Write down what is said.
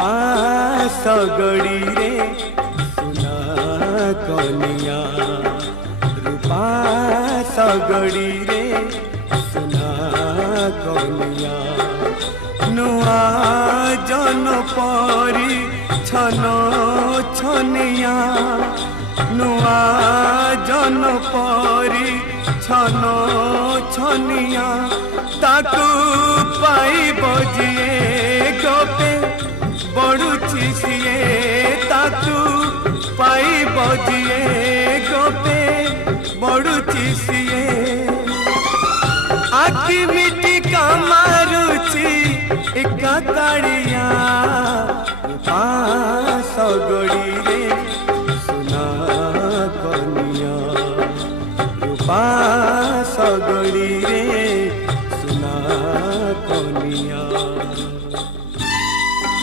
सगड़ी रे सुना कनिया रूपा सगड़ी रे सुना कनिया नुआ जन परी छन छनिया नुआ जन परी छन छनिया ताकू पाई बजिए गोपे बड़ुची सिए ताकू पाई बजिए गोपे बड़ुची सिए आखि मिटी का मारुची एका ताड़िया